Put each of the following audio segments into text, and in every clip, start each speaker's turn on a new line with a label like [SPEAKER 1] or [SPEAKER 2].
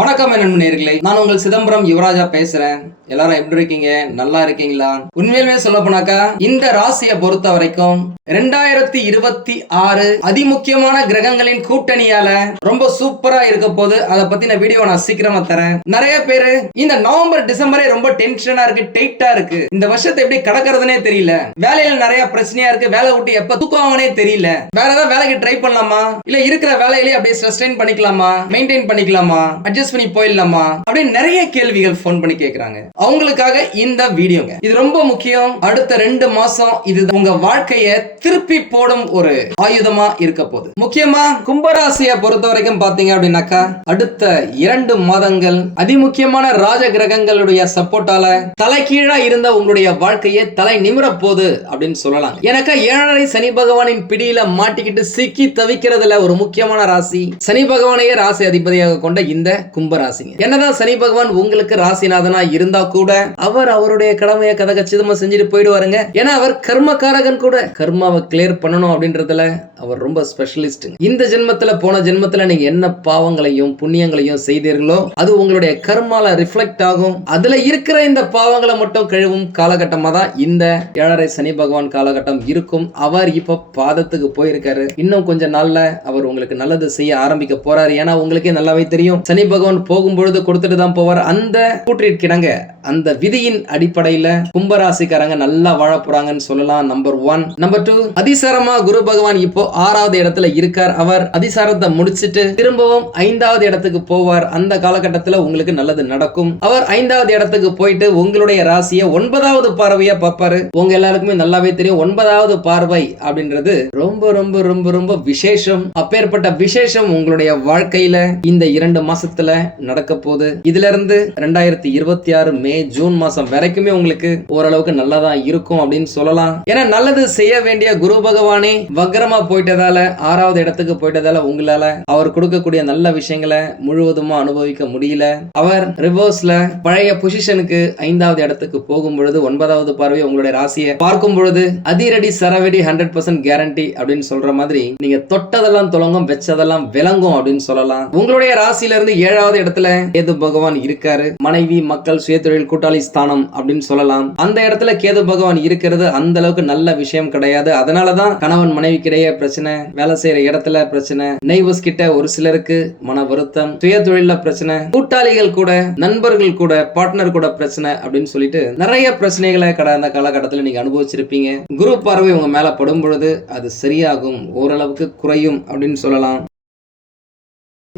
[SPEAKER 1] வணக்கம் என்ன நேர்களை நான் உங்கள் சிதம்பரம் யுவராஜா பேசுறேன் எல்லாரும் எப்படி இருக்கீங்க நல்லா இருக்கீங்களா உண்மையிலுமே சொல்ல போனாக்கா இந்த ராசியை பொறுத்த வரைக்கும் ரெண்டாயிரத்தி இருபத்தி ஆறு அதிமுக்கியமான கிரகங்களின் கூட்டணியால ரொம்ப சூப்பரா இருக்க போது அதை பத்தின வீடியோ நான் சீக்கிரமா தரேன் நிறைய பேரு இந்த நவம்பர் டிசம்பரே ரொம்ப டென்ஷனா இருக்கு டைட்டா இருக்கு இந்த வருஷத்தை எப்படி கடக்கிறதுனே தெரியல வேலையில நிறைய பிரச்சனையா இருக்கு வேலை விட்டு எப்ப தூக்குவாங்கன்னே தெரியல வேற ஏதாவது வேலைக்கு ட்ரை பண்ணலாமா இல்ல இருக்கிற வேலையிலேயே அப்படியே சஸ்டைன் பண்ணிக்கலாமா மெயின்டைன் பண்ணிக்கலாமா அட்ஜஸ்ட் பர்ச்சேஸ் பண்ணி போயிடலாமா அப்படின்னு நிறைய கேள்விகள் ஃபோன் பண்ணி கேட்குறாங்க அவங்களுக்காக இந்த வீடியோங்க இது ரொம்ப முக்கியம் அடுத்த ரெண்டு மாசம் இது உங்க வாழ்க்கைய திருப்பி போடும் ஒரு ஆயுதமா இருக்க போகுது முக்கியமா கும்பராசியை பொறுத்த வரைக்கும் பாத்தீங்க அப்படின்னாக்கா அடுத்த இரண்டு மாதங்கள் அதிமுக்கியமான ராஜ கிரகங்களுடைய சப்போர்ட்டால தலைகீழா இருந்த உங்களுடைய வாழ்க்கையை தலை நிமிர போது அப்படின்னு சொல்லலாம் எனக்கா ஏழரை சனி பகவானின் பிடியில மாட்டிக்கிட்டு சிக்கி தவிக்கிறதுல ஒரு முக்கியமான ராசி சனி பகவானையே ராசி அதிபதியாக கொண்ட இந்த கும்பராசிங்க என்னதான் சனி பகவான் உங்களுக்கு ராசிநாதனா இருந்தா கூட அவர் அவருடைய கடமையை கதை கச்சிதமா செஞ்சுட்டு போயிடுவாருங்க ஏன்னா அவர் கர்மகாரகன் கூட கர்மாவை கிளியர் பண்ணணும் அப்படின்றதுல அவர் ரொம்ப ஸ்பெஷலிஸ்ட் இந்த ஜென்மத்துல போன ஜென்மத்துல நீங்க என்ன பாவங்களையும் புண்ணியங்களையும் செய்தீர்களோ அது உங்களுடைய கர்மால ரிஃப்ளெக்ட் ஆகும் அதுல இருக்கிற இந்த பாவங்களை மட்டும் கழுவும் காலகட்டமா தான் இந்த ஏழரை சனி பகவான் காலகட்டம் இருக்கும் அவர் இப்ப பாதத்துக்கு போயிருக்காரு இன்னும் கொஞ்சம் நாள்ல அவர் உங்களுக்கு நல்லது செய்ய ஆரம்பிக்க போறாரு ஏன்னா உங்களுக்கே நல்லாவே தெரியும் சனி பகவான் பகவான் போகும்பொழுது கொடுத்துட்டு தான் போவார் அந்த கூற்றிற்கிணங்க அந்த விதியின் அடிப்படையில கும்பராசிக்காரங்க நல்லா வாழ போறாங்கன்னு சொல்லலாம் நம்பர் ஒன் நம்பர் டூ அதிசாரமா குரு பகவான் இப்போ ஆறாவது இடத்துல இருக்கார் அவர் அதிசாரத்தை முடிச்சிட்டு திரும்பவும் ஐந்தாவது இடத்துக்கு போவார் அந்த காலகட்டத்தில் உங்களுக்கு நல்லது நடக்கும் அவர் ஐந்தாவது இடத்துக்கு போயிட்டு உங்களுடைய ராசியை ஒன்பதாவது பார்வையா பார்ப்பாரு உங்க எல்லாருக்குமே நல்லாவே தெரியும் ஒன்பதாவது பார்வை அப்படின்றது ரொம்ப ரொம்ப ரொம்ப ரொம்ப விசேஷம் அப்பேற்பட்ட விசேஷம் உங்களுடைய வாழ்க்கையில இந்த இரண்டு மாசத்துல நடக்க போகுது இதுல இருந்து ரெண்டாயிரத்தி இருபத்தி ஆறு மே மே ஜூன் மாசம் வரைக்குமே உங்களுக்கு ஓரளவுக்கு நல்லதா இருக்கும் அப்படின்னு சொல்லலாம் ஏன்னா நல்லது செய்ய வேண்டிய குரு பகவானே வக்ரமா போயிட்டதால ஆறாவது இடத்துக்கு போயிட்டதால உங்களால அவர் கொடுக்கக்கூடிய நல்ல விஷயங்களை முழுவதுமா அனுபவிக்க முடியல அவர் ரிவர்ஸ்ல பழைய பொசிஷனுக்கு ஐந்தாவது இடத்துக்கு போகும் பொழுது ஒன்பதாவது பார்வை உங்களுடைய ராசியை பார்க்கும் பொழுது அதிரடி சரவெடி ஹண்ட்ரட் பர்சன்ட் கேரண்டி அப்படின்னு சொல்ற மாதிரி நீங்க தொட்டதெல்லாம் தொடங்கும் வச்சதெல்லாம் விளங்கும் அப்படின்னு சொல்லலாம் உங்களுடைய ராசியில இருந்து ஏழாவது இடத்துல ஏது பகவான் இருக்காரு மனைவி மக்கள் சுயதொழில் கூட்டாளி ஸ்தானம் அப்படின்னு சொல்லலாம் அந்த இடத்துல கேது பகவான் இருக்கிறது அந்த அளவுக்கு நல்ல விஷயம் கிடையாது அதனாலதான் கணவன் மனைவிக்கிடையே பிரச்சனை வேலை செய்யற இடத்துல பிரச்சனை நெய்வஸ் கிட்ட ஒரு சிலருக்கு மன வருத்தம் சுய தொழில பிரச்சனை கூட்டாளிகள் கூட நண்பர்கள் கூட பார்ட்னர் கூட பிரச்சனை அப்படின்னு சொல்லிட்டு நிறைய பிரச்சனைகளை கடந்த காலகட்டத்தில் நீங்க அனுபவிச்சிருப்பீங்க குரு பார்வை உங்க மேல படும் பொழுது அது சரியாகும் ஓரளவுக்கு குறையும் அப்படின்னு சொல்லலாம்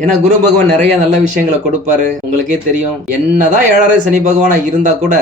[SPEAKER 1] ஏன்னா குரு பகவான் நிறைய நல்ல விஷயங்களை கொடுப்பாரு உங்களுக்கே தெரியும் என்னதான் ஏழரை சனி பகவானா இருந்தா கூட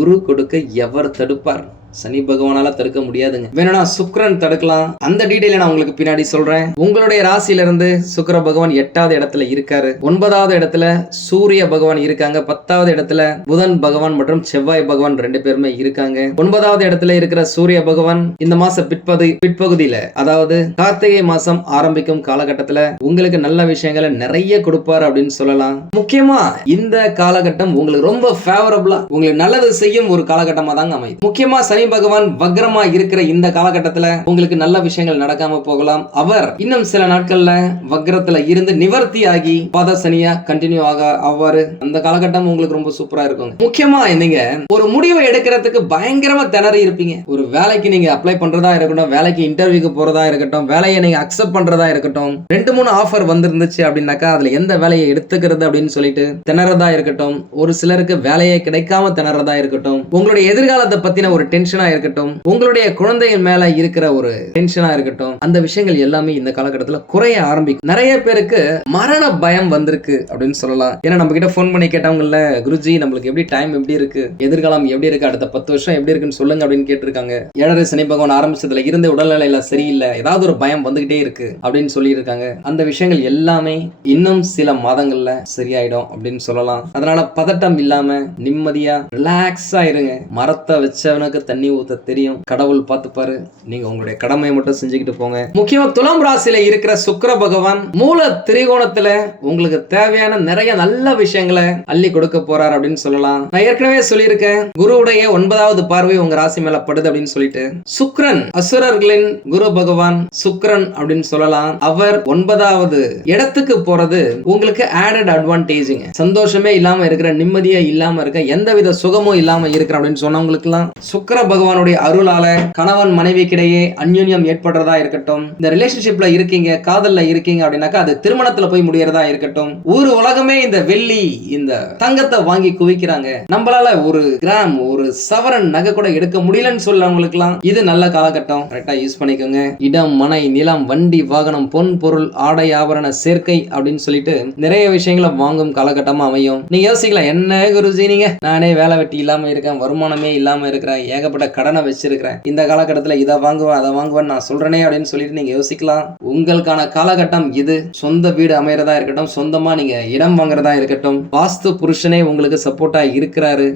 [SPEAKER 1] குரு கொடுக்க எவர் தடுப்பார் சனி பகவானால தடுக்க முடியாதுங்க வேணும்னா சுக்ரன் தடுக்கலாம் அந்த டீடைல நான் உங்களுக்கு பின்னாடி சொல்றேன் உங்களுடைய ராசியில இருந்து சுக்கர பகவான் எட்டாவது இடத்துல இருக்காரு ஒன்பதாவது இடத்துல சூரிய பகவான் இருக்காங்க பத்தாவது இடத்துல புதன் பகவான் மற்றும் செவ்வாய் பகவான் ரெண்டு பேருமே இருக்காங்க ஒன்பதாவது இடத்துல இருக்கிற சூரிய பகவான் இந்த மாச பிற்பகு பிற்பகுதியில அதாவது கார்த்திகை மாசம் ஆரம்பிக்கும் காலகட்டத்துல உங்களுக்கு நல்ல விஷயங்களை நிறைய கொடுப்பார் அப்படின்னு சொல்லலாம் முக்கியமா இந்த காலகட்டம் உங்களுக்கு ரொம்ப ஃபேவரபிளா உங்களுக்கு நல்லது செய்யும் ஒரு காலகட்டமா தாங்க அமையும் முக்கியமா சனி சனி பகவான் வக்ரமா இருக்கிற இந்த காலகட்டத்துல உங்களுக்கு நல்ல விஷயங்கள் நடக்காம போகலாம் அவர் இன்னும் சில நாட்கள்ல வக்ரத்துல இருந்து நிவர்த்தி ஆகி பாத சனியா கண்டினியூ ஆக ஆவாரு அந்த காலகட்டம் உங்களுக்கு ரொம்ப சூப்பரா இருக்கும் முக்கியமா நீங்க ஒரு முடிவை எடுக்கிறதுக்கு பயங்கரமா திணறி இருப்பீங்க ஒரு வேலைக்கு நீங்க அப்ளை பண்றதா இருக்கட்டும் வேலைக்கு இன்டர்வியூக்கு போறதா இருக்கட்டும் வேலையை நீங்க அக்செப்ட் பண்றதா இருக்கட்டும் ரெண்டு மூணு ஆஃபர் வந்திருந்துச்சு அப்படின்னாக்கா அதுல எந்த வேலையை எடுத்துக்கிறது அப்படின்னு சொல்லிட்டு திணறதா இருக்கட்டும் ஒரு சிலருக்கு வேலையை கிடைக்காம திணறதா இருக்கட்டும் உங்களுடைய எதிர்காலத்தை பத்தின ஒரு டென்ஷன் டென்ஷனா இருக்கட்டும் உங்களுடைய குழந்தையின் மேல இருக்கிற ஒரு டென்ஷனா இருக்கட்டும் அந்த விஷயங்கள் எல்லாமே இந்த காலகட்டத்தில் குறைய ஆரம்பிக்கும் நிறைய பேருக்கு மரண பயம் வந்திருக்கு அப்படின்னு சொல்லலாம் ஏன்னா நம்ம கிட்ட ஃபோன் பண்ணி கேட்டவங்கல்ல குருஜி நம்மளுக்கு எப்படி டைம் எப்படி இருக்கு எதிர்காலம் எப்படி இருக்கு அடுத்த பத்து வருஷம் எப்படி இருக்குன்னு சொல்லுங்க அப்படின்னு கேட்டிருக்காங்க ஏழரை சனி பகவான் ஆரம்பிச்சதுல இருந்து எல்லாம் சரியில்லை ஏதாவது ஒரு பயம் வந்துகிட்டே இருக்கு அப்படின்னு சொல்லி இருக்காங்க அந்த விஷயங்கள் எல்லாமே இன்னும் சில மாதங்கள்ல சரியாயிடும் அப்படின்னு சொல்லலாம் அதனால பதட்டம் இல்லாம நிம்மதியா ரிலாக்ஸா இருங்க மரத்தை வச்சவனுக்கு தண்ணி ஊத்த தெரியும் கடவுள் பார்த்துப்பாரு நீங்க உங்களுடைய கடமையை மட்டும் செஞ்சுக்கிட்டு போங்க முக்கியமா துலாம் ராசியில இருக்கிற சுக்கர பகவான் மூல திரிகோணத்துல உங்களுக்கு தேவையான நிறைய நல்ல விஷயங்களை அள்ளி கொடுக்க போறார் அப்படின்னு சொல்லலாம் நான் ஏற்கனவே சொல்லியிருக்கேன் குருவுடைய ஒன்பதாவது பார்வை உங்க ராசி மேல படுது அப்படின்னு சொல்லிட்டு சுக்ரன் அசுரர்களின் குரு பகவான் சுக்ரன் அப்படின்னு சொல்லலாம் அவர் ஒன்பதாவது இடத்துக்கு போறது உங்களுக்கு ஆடட் அட்வான்டேஜிங் சந்தோஷமே இல்லாம இருக்கிற நிம்மதியா இல்லாம இருக்க எந்தவித சுகமும் இல்லாம இருக்கிற அப்படின்னு சொன்னவங்களுக்கு எல்லாம் சுக்கர பகவானுடைய அருளால கணவன் மனைவிக்கிடையே அந்யூன்யம் ஏற்படுறதா இருக்கட்டும் இந்த ரிலேஷன்ஷிப்ல இருக்கீங்க காதல்ல இருக்கீங்க அப்படின்னாக்கா அது திருமணத்துல போய் முடியறதா இருக்கட்டும் ஊர் உலகமே இந்த வெள்ளி இந்த தங்கத்தை வாங்கி குவிக்கிறாங்க நம்மளால ஒரு கிராம் ஒரு சவரன் நகை கூட எடுக்க முடியலன்னு சொல்றவங்களுக்கு எல்லாம் இது நல்ல காலகட்டம் கரெக்டா யூஸ் பண்ணிக்கோங்க இடம் மனை நிலம் வண்டி வாகனம் பொன் பொருள் ஆடை ஆபரண சேர்க்கை அப்படின்னு சொல்லிட்டு நிறைய விஷயங்களை வாங்கும் காலகட்டமா அமையும் நீங்க யோசிக்கலாம் என்ன குருஜி நீங்க நானே வேலை வெட்டி இல்லாம இருக்கேன் வருமானமே இல்லாம இருக்கிறேன் ஏக ஏகப்பட்ட கடனை வச்சிருக்கிறேன் இந்த காலகட்டத்தில் இதை வாங்குவேன் அதை வாங்குவேன் நான் சொல்கிறேனே அப்படின்னு சொல்லிட்டு நீங்கள் யோசிக்கலாம் உங்களுக்கான காலகட்டம் இது சொந்த வீடு அமையறதா இருக்கட்டும் சொந்தமாக நீங்கள் இடம் வாங்குறதா இருக்கட்டும் வாஸ்து புருஷனே உங்களுக்கு சப்போர்ட்டாக இருக்கிறாரு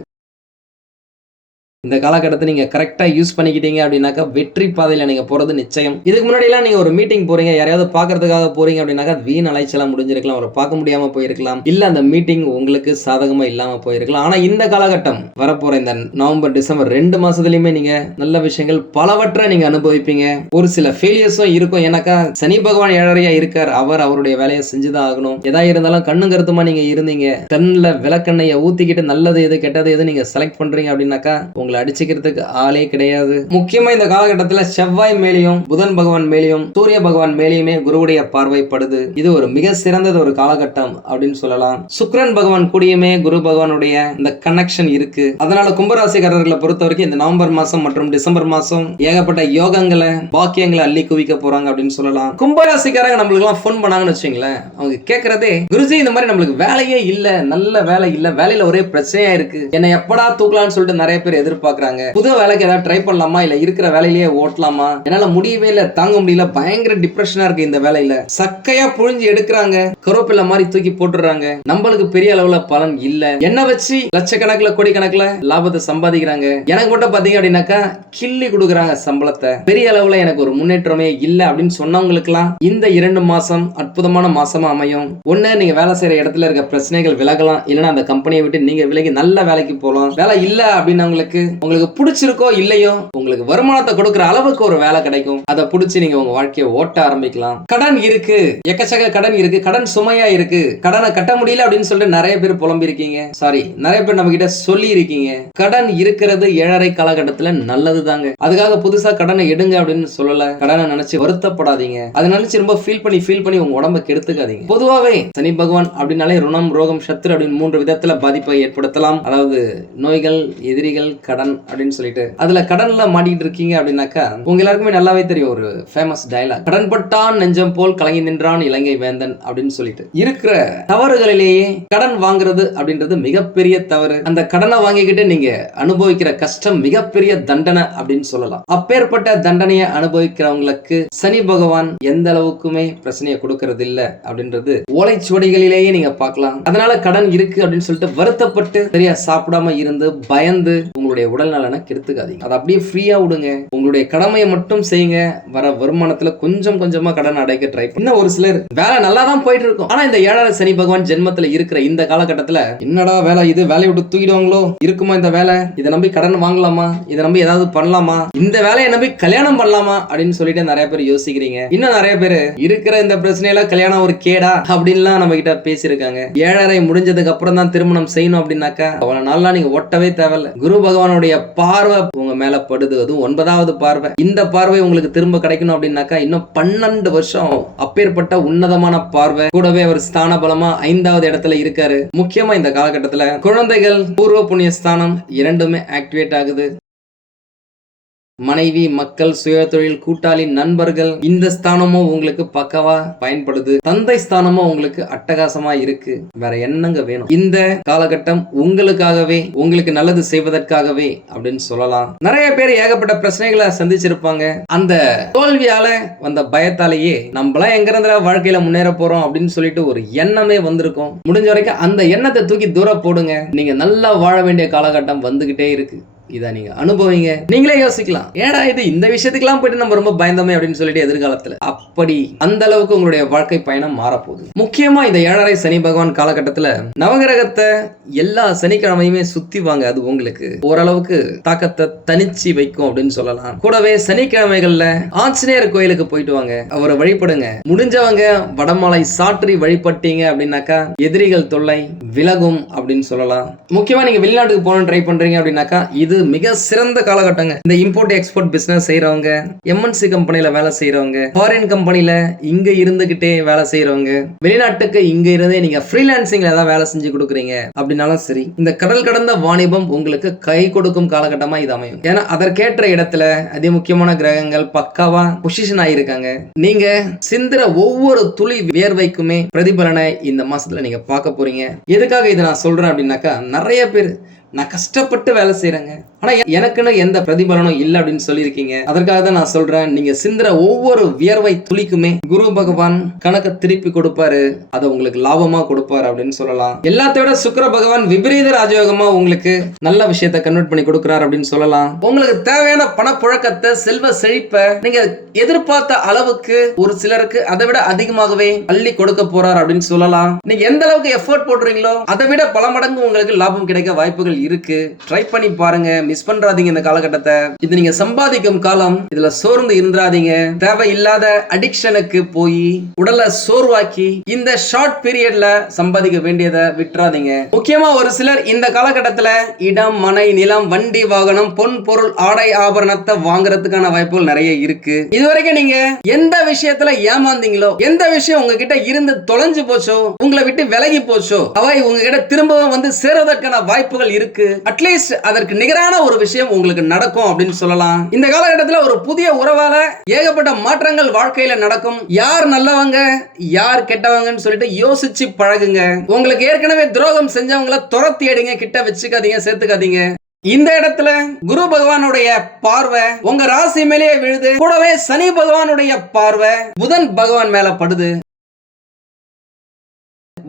[SPEAKER 1] இந்த காலகட்டத்தை நீங்கள் கரெக்டாக யூஸ் பண்ணிக்கிட்டீங்க அப்படின்னாக்கா வெற்றி பாதையில் நீங்கள் போகிறது நிச்சயம் இதுக்கு முன்னாடிலாம் நீங்கள் ஒரு மீட்டிங் போகிறீங்க யாரையாவது பார்க்கறதுக்காக போகிறீங்க அப்படின்னாக்கா வீண் அலைச்சலாம் முடிஞ்சிருக்கலாம் அவரை பார்க்க முடியாமல் போயிருக்கலாம் இல்லை அந்த மீட்டிங் உங்களுக்கு சாதகமாக இல்லாமல் போயிருக்கலாம் ஆனால் இந்த காலகட்டம் வரப்போகிற இந்த நவம்பர் டிசம்பர் ரெண்டு மாதத்துலையுமே நீங்கள் நல்ல விஷயங்கள் பலவற்றை நீங்கள் அனுபவிப்பீங்க ஒரு சில ஃபெயிலியர்ஸும் இருக்கும் ஏன்னாக்கா சனி பகவான் ஏழறையா இருக்கார் அவர் அவருடைய வேலையை செஞ்சுதான் ஆகணும் எதா இருந்தாலும் கண்ணும் கருத்துமா நீங்கள் இருந்தீங்க கண்ணில் விளக்கெண்ணையை ஊற்றிக்கிட்டு நல்லது எது கெட்டது எது நீங்கள் செலக்ட் பண்ணுறீங்க அப்படின்னாக்கா உங்களை அவங்களை அடிச்சுக்கிறதுக்கு ஆளே கிடையாது முக்கியமா இந்த காலகட்டத்தில் செவ்வாய் மேலையும் புதன் பகவான் மேலையும் சூரிய பகவான் மேலையுமே குருவுடைய பார்வைப்படுது இது ஒரு மிக சிறந்தது ஒரு காலகட்டம் அப்படின்னு சொல்லலாம் சுக்ரன் பகவான் கூடியுமே குரு பகவானுடைய இந்த கனெக்ஷன் இருக்கு அதனால கும்பராசிக்காரர்களை பொறுத்த வரைக்கும் இந்த நவம்பர் மாசம் மற்றும் டிசம்பர் மாசம் ஏகப்பட்ட யோகங்களை பாக்கியங்களை அள்ளி குவிக்க போறாங்க அப்படின்னு சொல்லலாம் கும்பராசிக்காரங்க நம்மளுக்கு எல்லாம் ஃபோன் பண்ணாங்கன்னு வச்சுங்களேன் அவங்க கேட்கறதே குருஜி இந்த மாதிரி நம்மளுக்கு வேலையே இல்ல நல்ல வேலை இல்ல வேலையில ஒரே பிரச்சனையா இருக்கு என்னை எப்படா தூக்கலாம்னு சொல்லிட்டு நிறைய பேர் எதிர்ப்பு எதிர்பார்க்கறாங்க புது வேலைக்கு ஏதாவது ட்ரை பண்ணலாமா இல்ல இருக்கிற வேலையிலேயே ஓட்டலாமா என்னால முடியவே இல்ல தாங்க முடியல பயங்கர டிப்ரெஷனா இருக்கு இந்த வேலையில சக்கையா புழிஞ்சு எடுக்கிறாங்க கருவேப்பிலை மாதிரி தூக்கி போட்டுறாங்க நம்மளுக்கு பெரிய அளவுல பலன் இல்ல என்ன வச்சு லட்சக்கணக்கில் கோடிக்கணக்கில் லாபத்தை சம்பாதிக்கிறாங்க எனக்கு மட்டும் பாத்தீங்க அப்படின்னாக்கா கிள்ளி கொடுக்குறாங்க சம்பளத்தை பெரிய அளவுல எனக்கு ஒரு முன்னேற்றமே இல்லை அப்படின்னு சொன்னவங்களுக்குலாம் இந்த இரண்டு மாசம் அற்புதமான மாசமா அமையும் ஒண்ணு நீங்க வேலை செய்யற இடத்துல இருக்க பிரச்சனைகள் விலகலாம் இல்லைன்னா அந்த கம்பெனியை விட்டு நீங்க விலகி நல்ல வேலைக்கு போகலாம் வேலை இல்லை அப்படின்னவங்களுக்கு உங்களுக்கு பிடிச்சிருக்கோ இல்லையோ உங்களுக்கு வருமானத்தை கொடுக்கற அளவுக்கு ஒரு வேலை கிடைக்கும் அதை பிடிச்சி நீங்க உங்க வாழ்க்கையை ஓட்ட ஆரம்பிக்கலாம் கடன் இருக்கு எக்கச்சக்க கடன் இருக்கு கடன் சுமையா இருக்கு கடனை கட்ட முடியல அப்படின்னு சொல்லிட்டு நிறைய பேர் புலம்பி இருக்கீங்க சாரி நிறைய பேர் நம்ம கிட்ட சொல்லி இருக்கீங்க கடன் இருக்கிறது ஏழரை காலகட்டத்துல நல்லது தாங்க அதுக்காக புதுசா கடனை எடுங்க அப்படின்னு சொல்லல கடனை நினைச்சு வருத்தப்படாதீங்க அதை நினைச்சு ரொம்ப ஃபீல் பண்ணி ஃபீல் பண்ணி உங்க உடம்ப கெடுத்துக்காதீங்க பொதுவாகவே சனி பகவான் அப்படின்னாலே ருணம் ரோகம் சத்துரு அப்படின்னு மூன்று விதத்துல பாதிப்பை ஏற்படுத்தலாம் அதாவது நோய்கள் எதிரிகள் கடன் கடன் அப்படின்னு சொல்லிட்டு அதுல கடன்ல மாட்டிட்டு இருக்கீங்க அப்படின்னாக்கா உங்க எல்லாருக்குமே நல்லாவே தெரியும் ஒரு ஃபேமஸ் டைலாக் கடன் பட்டான் நெஞ்சம் போல் கலங்கி நின்றான் இலங்கை வேந்தன் அப்படின்னு சொல்லிட்டு இருக்கிற தவறுகளிலேயே கடன் வாங்குறது அப்படின்றது மிகப்பெரிய தவறு அந்த கடனை வாங்கிக்கிட்டு நீங்க அனுபவிக்கிற கஷ்டம் மிகப்பெரிய தண்டனை அப்படின்னு சொல்லலாம் அப்பேற்பட்ட தண்டனையை அனுபவிக்கிறவங்களுக்கு சனி பகவான் எந்த அளவுக்குமே பிரச்சனையை கொடுக்கறது இல்ல அப்படின்றது ஓலைச்சுவடிகளிலேயே நீங்க பார்க்கலாம் அதனால கடன் இருக்கு அப்படின்னு சொல்லிட்டு வருத்தப்பட்டு சரியா சாப்பிடாம இருந்து பயந்து உங்களுடைய உடல் நலனை கெடுத்துக்காதீங்க அதை அப்படியே ஃப்ரீயாக விடுங்க உங்களுடைய கடமையை மட்டும் செய்யுங்க வர வருமானத்தில் கொஞ்சம் கொஞ்சமாக கடன் அடைக்க ட்ரை இன்னும் ஒரு சிலர் வேலை நல்லா தான் போயிட்டு இருக்கும் ஆனால் இந்த ஏழாவது சனி பகவான் ஜென்மத்தில் இருக்கிற இந்த காலகட்டத்தில் என்னடா வேலை இது வேலையை விட்டு தூக்கிடுவாங்களோ இருக்குமா இந்த வேலை இதை நம்பி கடன் வாங்கலாமா இதை நம்பி ஏதாவது பண்ணலாமா இந்த வேலையை நம்பி கல்யாணம் பண்ணலாமா அப்படின்னு சொல்லிட்டு நிறைய பேர் யோசிக்கிறீங்க இன்னும் நிறைய பேர் இருக்கிற இந்த பிரச்சனையில கல்யாணம் ஒரு கேடா அப்படின்லாம் நம்ம கிட்ட பேசியிருக்காங்க ஏழரை முடிஞ்சதுக்கு அப்புறம் தான் திருமணம் செய்யணும் அப்படின்னாக்கா அவ்வளவு நாளா நீங்க ஒட்டவே தேவையில்லை குரு பகவானோட சந்திரனுடைய பார்வை உங்க மேல படுது அதுவும் ஒன்பதாவது பார்வை இந்த பார்வை உங்களுக்கு திரும்ப கிடைக்கணும் அப்படின்னாக்கா இன்னும் பன்னெண்டு வருஷம் அப்பேற்பட்ட உன்னதமான பார்வை கூடவே அவர் ஸ்தான பலமா ஐந்தாவது இடத்துல இருக்காரு முக்கியமா இந்த காலகட்டத்துல குழந்தைகள் பூர்வ புண்ணிய ஸ்தானம் இரண்டுமே ஆக்டிவேட் ஆகுது மனைவி மக்கள் சுய தொழில் கூட்டாளி நண்பர்கள் இந்த ஸ்தானமும் உங்களுக்கு பக்கவா பயன்படுது தந்தை ஸ்தானமும் உங்களுக்கு அட்டகாசமா இருக்கு வேற என்னங்க வேணும் இந்த காலகட்டம் உங்களுக்காகவே உங்களுக்கு நல்லது செய்வதற்காகவே அப்படின்னு சொல்லலாம் நிறைய பேர் ஏகப்பட்ட பிரச்சனைகளை சந்திச்சிருப்பாங்க அந்த தோல்வியால வந்த பயத்தாலேயே நம்மளாம் எங்க இருந்த வாழ்க்கையில முன்னேற போறோம் அப்படின்னு சொல்லிட்டு ஒரு எண்ணமே வந்திருக்கும் முடிஞ்ச வரைக்கும் அந்த எண்ணத்தை தூக்கி தூர போடுங்க நீங்க நல்லா வாழ வேண்டிய காலகட்டம் வந்துகிட்டே இருக்கு இதை நீங்க அனுபவிங்க நீங்களே யோசிக்கலாம் ஏடா இது இந்த விஷயத்துக்குலாம் போயிட்டு நம்ம ரொம்ப பயந்தமே அப்படின்னு சொல்லிட்டு எதிர்காலத்துல அப்படி அந்த அளவுக்கு உங்களுடைய வாழ்க்கை பயணம் மாறப்போகுது முக்கியமா இந்த ஏழரை சனி பகவான் காலகட்டத்துல நவகிரகத்தை எல்லா சனிக்கிழமையுமே சுத்தி வாங்க அது உங்களுக்கு ஓரளவுக்கு தாக்கத்தை தனிச்சு வைக்கும் அப்படின்னு சொல்லலாம் கூடவே சனிக்கிழமைகள்ல ஆஞ்சநேயர் கோயிலுக்கு போயிட்டு வாங்க அவரை வழிபடுங்க முடிஞ்சவங்க வடமாலை சாற்றி வழிபட்டீங்க அப்படின்னாக்கா எதிரிகள் தொல்லை விலகும் அப்படின்னு சொல்லலாம் முக்கியமா நீங்க வெளிநாட்டுக்கு போகணும்னு ட்ரை பண்றீங்க அப்படின்னாக்கா இது மிக சிறந்த காலகட்டங்க இந்த இம்போர்ட் எக்ஸ்போர்ட் பிசினஸ் செய்யறவங்க எம்என்சி கம்பெனியில வேலை செய்யறவங்க ஃபாரின் கம்பெனியில இங்க இருந்துகிட்டே வேலை செய்யறவங்க வெளிநாட்டுக்கு இங்க இருந்தே நீங்க ஃப்ரீலான்சிங்ல ஏதாவது வேலை செஞ்சு கொடுக்குறீங்க அப்படின்னாலும் சரி இந்த கடல் கடந்த வாணிபம் உங்களுக்கு கை கொடுக்கும் காலகட்டமா இது அமையும் ஏன்னா அதற்கேற்ற இடத்துல அதிக முக்கியமான கிரகங்கள் பக்காவா பொசிஷன் ஆயிருக்காங்க நீங்க சிந்திர ஒவ்வொரு துளி வியர்வைக்குமே பிரதிபலனை இந்த மாசத்துல நீங்க பார்க்க போறீங்க எதுக்காக இதை நான் சொல்றேன் அப்படின்னாக்கா நிறைய பேர் நான் கஷ்டப்பட்டு வேலை செய்கிறேங்க ஆனால் எனக்குன்னு எந்த பிரதிபலனும் இல்லை அப்படின்னு சொல்லியிருக்கீங்க அதற்காக தான் நான் சொல்கிறேன் நீங்கள் சிந்துற ஒவ்வொரு வியர்வை துளிக்குமே குரு பகவான் கணக்கை திருப்பி கொடுப்பாரு அதை உங்களுக்கு லாபமாக கொடுப்பாரு அப்படின்னு சொல்லலாம் எல்லாத்தை விட சுக்கர பகவான் விபரீத ராஜயோகமாக உங்களுக்கு நல்ல விஷயத்தை கன்வெர்ட் பண்ணி கொடுக்குறாரு அப்படின்னு சொல்லலாம் உங்களுக்கு தேவையான பணப்புழக்கத்தை செல்வ செழிப்பை நீங்கள் எதிர்பார்த்த அளவுக்கு ஒரு சிலருக்கு அதை விட அதிகமாகவே அள்ளி கொடுக்க போறார் அப்படின்னு சொல்லலாம் நீங்க எந்த அளவுக்கு எஃபோர்ட் போடுறீங்களோ அதை விட பல மடங்கு உங்களுக்கு லாபம் கிடைக்க வாய்ப்புகள் இருக்கு ட்ரை பண்ணி பாருங்க மிஸ் பண்றாதீங்க இந்த காலகட்டத்தை இது நீங்க சம்பாதிக்கும் காலம் இதுல சோர்ந்து இருந்துராதீங்க தேவையில்லாத அடிக்ஷனுக்கு போய் உடலை சோர்வாக்கி இந்த ஷார்ட் பீரியட்ல சம்பாதிக்க வேண்டியதை விட்டுறாதீங்க முக்கியமா ஒரு சிலர் இந்த காலகட்டத்துல இடம் மனை நிலம் வண்டி வாகனம் பொன் பொருள் ஆடை ஆபரணத்தை வாங்குறதுக்கான வாய்ப்புகள் நிறைய இருக்கு இதுவரைக்கும் நீங்க எந்த விஷயத்துல ஏமாந்தீங்களோ எந்த விஷயம் உங்ககிட்ட இருந்து தொலைஞ்சு போச்சோ உங்களை விட்டு விலகி போச்சோ அவை உங்ககிட்ட திரும்பவும் வந்து சேருவதற்கான வாய்ப்புகள் இருக்கு அட்லீஸ்ட் அதற்கு நிகரான என்ன ஒரு விஷயம் உங்களுக்கு நடக்கும் அப்படின்னு சொல்லலாம் இந்த காலகட்டத்தில் ஒரு புதிய உறவால ஏகப்பட்ட மாற்றங்கள் வாழ்க்கையில நடக்கும் யார் நல்லவங்க யார் கெட்டவங்கன்னு சொல்லிட்டு யோசிச்சு பழகுங்க உங்களுக்கு ஏற்கனவே துரோகம் செஞ்சவங்கள துரத்தி எடுங்க கிட்ட வச்சுக்காதீங்க சேர்த்துக்காதீங்க இந்த இடத்துல குரு பகவானுடைய பார்வை உங்க ராசி மேலேயே விழுது கூடவே சனி பகவானுடைய பார்வை புதன் பகவான் மேல படுது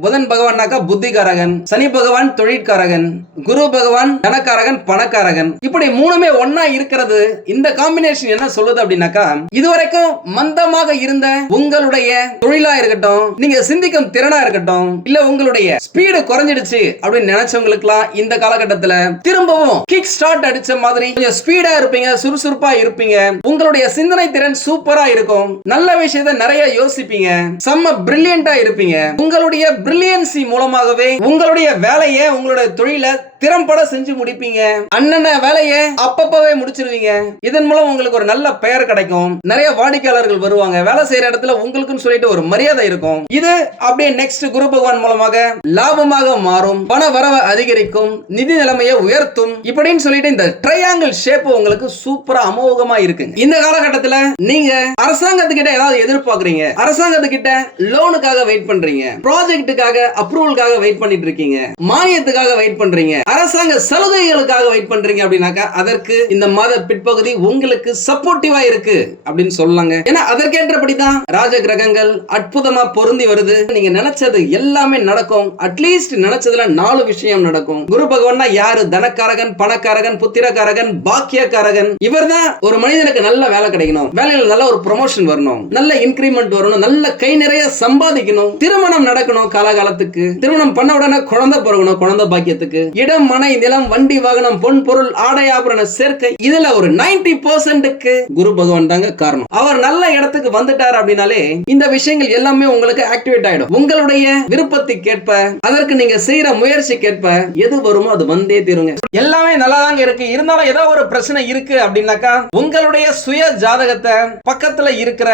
[SPEAKER 1] புதன் பகவான்னாக்கா புத்திகாரகன் சனி பகவான் தொழிற்காரகன் குரு பகவான் தனக்காரகன் பணக்காரகன் இப்படி மூணுமே ஒன்னா இருக்கிறது இந்த காம்பினேஷன் என்ன சொல்லுது அப்படின்னாக்கா இதுவரைக்கும் மந்தமாக இருந்த உங்களுடைய தொழிலா இருக்கட்டும் நீங்க சிந்திக்கும் திறனா இருக்கட்டும் இல்ல உங்களுடைய ஸ்பீடு குறைஞ்சிடுச்சு அப்படின்னு நினைச்சவங்களுக்குலாம் இந்த காலகட்டத்துல திரும்பவும் கிக் ஸ்டார்ட் அடிச்ச மாதிரி கொஞ்சம் ஸ்பீடா இருப்பீங்க சுறுசுறுப்பா இருப்பீங்க உங்களுடைய சிந்தனை திறன் சூப்பரா இருக்கும் நல்ல விஷயத்த நிறைய யோசிப்பீங்க செம்ம பிரில்லியண்டா இருப்பீங்க உங்களுடைய பிரில்லியன்சி மூலமாகவே உங்களுடைய வேலையை உங்களுடைய தொழிலை திறம்பட செஞ்சு முடிப்பீங்க அண்ணன வேலையை அப்பப்பவே முடிச்சிருவீங்க இதன் மூலம் உங்களுக்கு ஒரு நல்ல பெயர் கிடைக்கும் நிறைய வாடிக்கையாளர்கள் வருவாங்க வேலை செய்யற இடத்துல உங்களுக்குன்னு சொல்லிட்டு ஒரு மரியாதை இருக்கும் இது அப்படியே நெக்ஸ்ட் குரு பகவான் மூலமாக லாபமாக மாறும் பண வரவை அதிகரிக்கும் நிதி நிலைமையை உயர்த்தும் இப்படின்னு சொல்லிட்டு இந்த ட்ரையாங்கிள் ஷேப் உங்களுக்கு சூப்பரா அமோகமா இருக்கு இந்த காலகட்டத்துல நீங்க அரசாங்கத்துக்கிட்ட ஏதாவது எதிர்பார்க்கறீங்க அரசாங்கத்துக்கிட்ட லோனுக்காக வெயிட் பண்றீங்க ப்ராஜெக்ட்டுக்காக அப்ரூவலுக்காக வெயிட் பண்ணிட்டு இருக்கீங்க மானியத்துக்காக வெயிட் பண்றீங்க அரசாங்க சலுகைகளுக்காக வெயிட் பண்றீங்க அப்படின்னாக்கா அதற்கு இந்த மாத பிற்பகுதி உங்களுக்கு சப்போர்ட்டிவா இருக்கு அப்படின்னு சொல்லலாங்க ஏன்னா அதற்கேற்றபடிதான் தான் ராஜ கிரகங்கள் அற்புதமா பொருந்தி வருது நீங்க நினைச்சது எல்லாமே நடக்கும் அட்லீஸ்ட் நினைச்சதுல நாலு விஷயம் நடக்கும் குரு பகவான்னா யாரு தனக்காரகன் பணக்காரகன் புத்திரக்காரகன் பாக்கியக்காரகன் இவர் தான் ஒரு மனிதனுக்கு நல்ல வேலை கிடைக்கணும் வேலையில நல்ல ஒரு ப்ரொமோஷன் வரணும் நல்ல இன்கிரிமெண்ட் வரணும் நல்ல கை நிறைய சம்பாதிக்கணும் திருமணம் நடக்கணும் காலகாலத்துக்கு திருமணம் பண்ண உடனே குழந்தை பிறகு குழந்தை பாக்கியத்துக்கு இடம் நிலம் மனை நிலம் வண்டி வாகனம் பொன் பொருள் ஆடை ஆபரண சேர்க்கை இதுல ஒரு நைன்டி பர்சன்ட்டுக்கு குரு பகவான் தாங்க காரணம் அவர் நல்ல இடத்துக்கு வந்துட்டார் அப்படின்னாலே இந்த விஷயங்கள் எல்லாமே உங்களுக்கு ஆக்டிவேட் ஆயிடும் உங்களுடைய விருப்பத்தை கேட்ப அதற்கு நீங்க செய்யற முயற்சி கேட்ப எது வருமோ அது வந்தே தீருங்க எல்லாமே நல்லா தாங்க இருக்கு இருந்தாலும் ஏதாவது ஒரு பிரச்சனை இருக்கு அப்படின்னாக்கா உங்களுடைய சுய ஜாதகத்தை பக்கத்துல இருக்கிற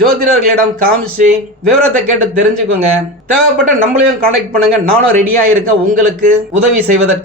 [SPEAKER 1] ஜோதிடர்களிடம் காமிச்சு விவரத்தை கேட்டு தெரிஞ்சுக்கோங்க தேவைப்பட்ட நம்மளையும் கான்டாக்ட் பண்ணுங்க நானும் ரெடியா இருக்கேன் உங்களுக்கு உதவி செய்வதற்கு